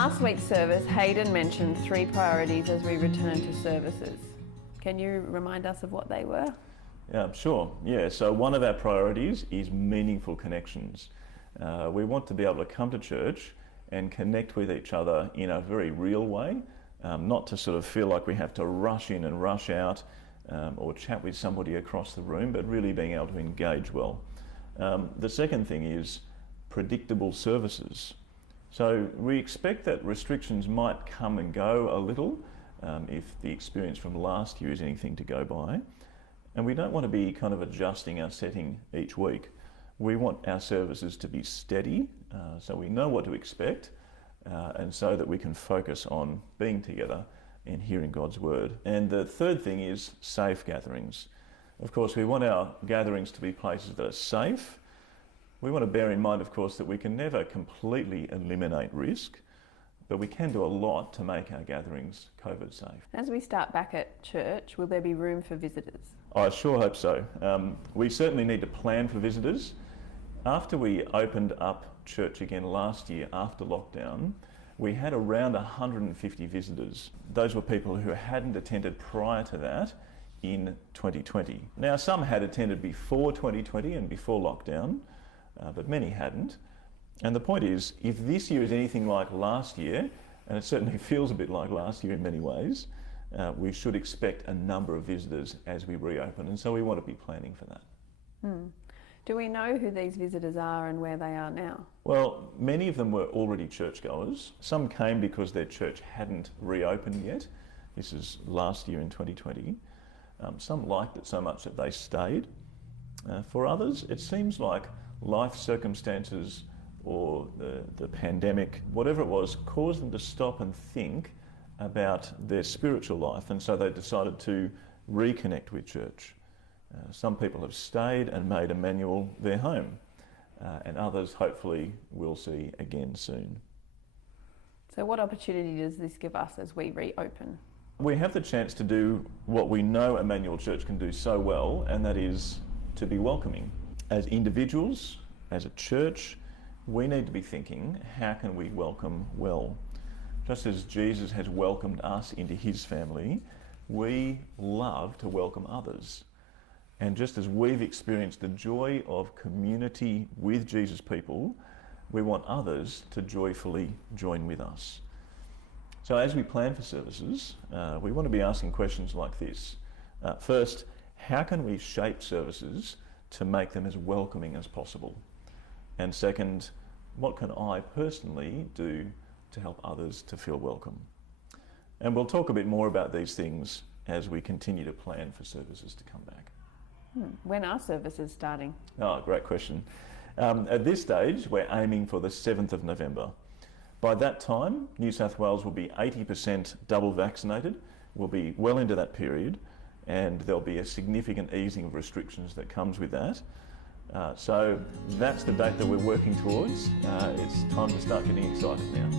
last week's service, Hayden mentioned 3 priorities as we return to services. Can you remind us of what they were? Yeah, sure. Yeah, so one of our priorities is meaningful connections. We want to be able to come to church and connect with each other in a very real way, not to sort of feel like we have to rush in and rush out or chat with somebody across the room, but really being able to engage well. The second thing is predictable services. So we expect that restrictions might come and go a little if the experience from last year is anything to go by. And we don't want to be kind of adjusting our setting each week. We want our services to be steady, so we know what to expect, and so that we can focus on being together and hearing God's word. And the third thing is safe gatherings. Of course, we want our gatherings to be places that are safe. We want to bear in mind, of course, that we can never completely eliminate risk, but we can do a lot to make our gatherings COVID safe. As we start back at church, will there be room for visitors? I sure hope so. We certainly need to plan for visitors. After we opened up church again last year after lockdown, we had around 150 visitors. Those were people who hadn't attended prior to that in 2020. Now, some had attended before 2020 and before lockdown, but many hadn't. And the point is, if this year is anything like last year, and it certainly feels a bit like last year in many ways, we should expect a number of visitors as we reopen, and so we want to be planning for that. Do we know who these visitors are and where they are now? Well, many of them were already churchgoers. Some came because their church hadn't reopened yet. This is last year in 2020. Some liked it so much that they stayed. For others, it seems like life circumstances or the pandemic, whatever it was, caused them to stop and think about their spiritual life, and so they decided to reconnect with church. Some people have stayed and made Emmanuel their home, and others hopefully we'll see again soon. So what opportunity does this give us as we reopen? We have the chance to do what we know Emmanuel Church can do so well, and that is to be welcoming. As individuals, as a church, we need to be thinking, how can we welcome well? Just as Jesus has welcomed us into his family, we love to welcome others. And just as we've experienced the joy of community with Jesus' people, we want others to joyfully join with us. So as we plan for services, we want to be asking questions like this. First, how can we shape services to make them as welcoming as possible? And second, what can I personally do to help others to feel welcome? And we'll talk a bit more about these things as we continue to plan for services to come back. When are services starting? Oh, great question. At this stage, we're aiming for the 7th of November. By that time, New South Wales will be 80% double vaccinated. We'll be well into that period, and there'll be a significant easing of restrictions that comes with that. So that's the date that we're working towards. It's time to start getting excited now.